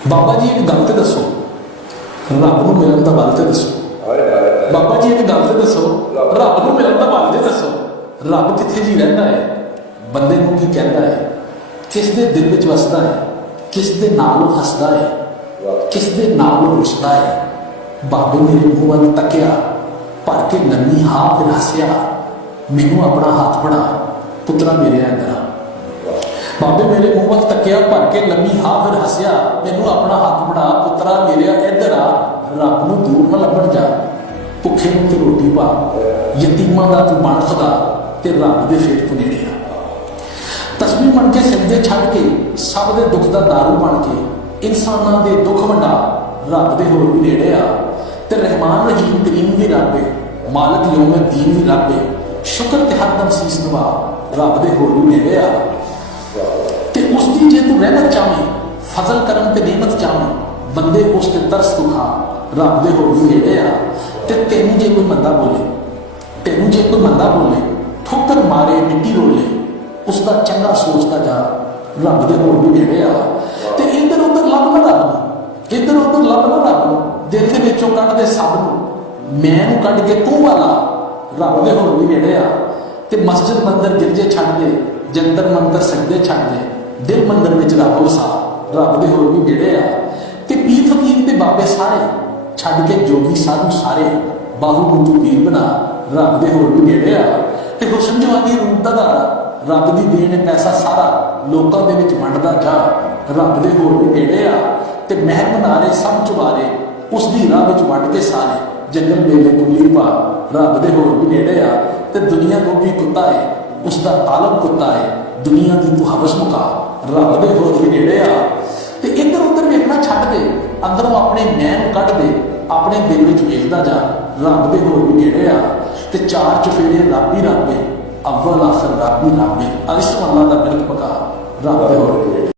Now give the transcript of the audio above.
बाबा जी एक गल तो दसो, रब नूं मिलन दा बल तो दसो। बाबा जी एक गल तो दसो, रब नूं मिलन दा बल तो दसो। रब कित्थे जी रहिंदा है, बंदे नूं की कहंदा है, किस दे दिल विच वसदा है, किस दे नाल हसदा है, किस दे नाल रुसदा है। बाबे मेरे मूँह वल तकिया, भर के नमी हाँ फिर हसिया, मैनू अपना हाथ बढ़ा पुत्रा मेरे इधर आ। बाबे मेरे मूँह वल तकिया, भर के लम्मी हाँ फिर हसिया, मैनू अपना हाथ बढ़ा पुत्रा मेरे इधर आ। रब नूं दूर न लभण जा, भुखे नूं ते रोटी पा, यतीमां दा तू बण खुदा ते रब दे फेर तू नेड़े आ। तस्बीह बन के सिजदे छड्ड के सब दे दुख दा दारू बन के इंसानां दे दुख वंडा, रब दे होर भी नेड़े आ। ते रहमान रहीम करीम भी रब है, मालिक यौम दीन भी रब है, शुक्र ते हरदम सीस नवा, रब दे होर भी नेड़े आ। ते उसकी जे तू रहमत चाहे, फजल करम ते नेमत चाहे, बंदे उस ते तरस तू खा, रब दे होर भी नेड़े आ। ते तेनू जे कोई मंदा बोले, तेनू जे कोई मंदा बोले, ठोकर मारे मिट्टी रोले, उसका चंगा सोचता जा, रब दे होर भी नेड़े आ। ते इधर उधर लभ ना रब नूं, इधर उधर लभ ना रब नूं, दिल दे विचों कढ दे सब नूं, मैं नूं कढ के तू वाला, रब दे होर भी नेड़े आ। ते मस्जिद मंदिर गिरजे छड्ड दे, जंतर मंतर सजदे छड्ड दे, दिल मंदिर विच रब वसा, रब दे होर भी नेड़े आ। ते पीर फकीर ते बाबे सारे छड्ड के जोगी साधु सारे, बाहू नूं तू पीर बना, रब दे होर भी नेड़े आ। ते हुस्न जवानी रूप दा धारा, रब दी देन है पैसा सारा, लोकां दे विच वंडदा जा, रब दे होर भी नेड़े आ। ते महर मनारे सब चुबारे, उसदी राह विच वंड के सारे, जंगल मेले कुल्ली पा, रब दे होर भी नेड़े आ। ते दुनिया गोभी कुत्ता है, उसका तालब कुत्ता है, दुनिया की तू हवस मुका, रब दे होर भी नेड़े आ। ते इधर उधर वेखना छड्ड दे, अंदरों अपने मैं नूं कढ दे, अपने दिल विच वेखदा जा, रब दे होर भी नेड़े आ। ते चार चफेरे रब ही रब है, अव्वल आखिर रब ही रब है, अरिश अल्लाह दा मिल्क पका, रब दे होर भी नेड़े।